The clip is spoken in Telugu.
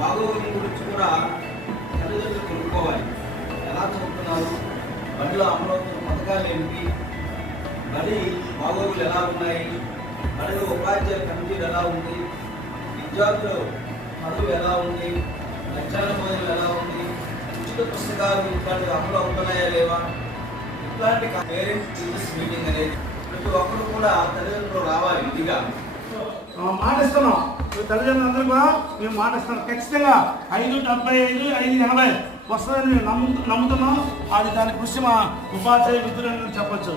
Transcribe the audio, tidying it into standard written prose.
బాగోగుల గురించి కూడా తల్లిదండ్రులు కొనుక్కోవాలి. ఎలా చదువుతున్నారు, బడిలో అమలవుతున్న పథకాలు ఏమిటి, బడి బాగోగులు ఎలా ఉన్నాయి, బడిలో ఉపాధ్యాయుల కమిటీలు ఎలా ఉంది, విద్యార్థులు చదువు ఎలా ఉంది, మధ్యాహ్న భోజనం ఎలా ఉంది, ఉచిత పుస్తకాలు ఇట్లాంటివి అమలు అవుతున్నాయా లేవా, ఇట్లాంటి పేరెంట్స్ టీచర్స్ మీటింగ్ అనేది ప్రతి ఒక్కరు కూడా తల్లిదండ్రులు రావాలి. ఇదిగా మాటిస్తున్నాం, తల్లిదండ్రులందరూ కూడా మేము మాటిస్తున్నాం. ఖచ్చితంగా 575, 580 వస్తుందని నమ్ముతున్నాం. అది దాని కృషి మా ఉపాధ్యాయ విద్యులని చెప్పచ్చు.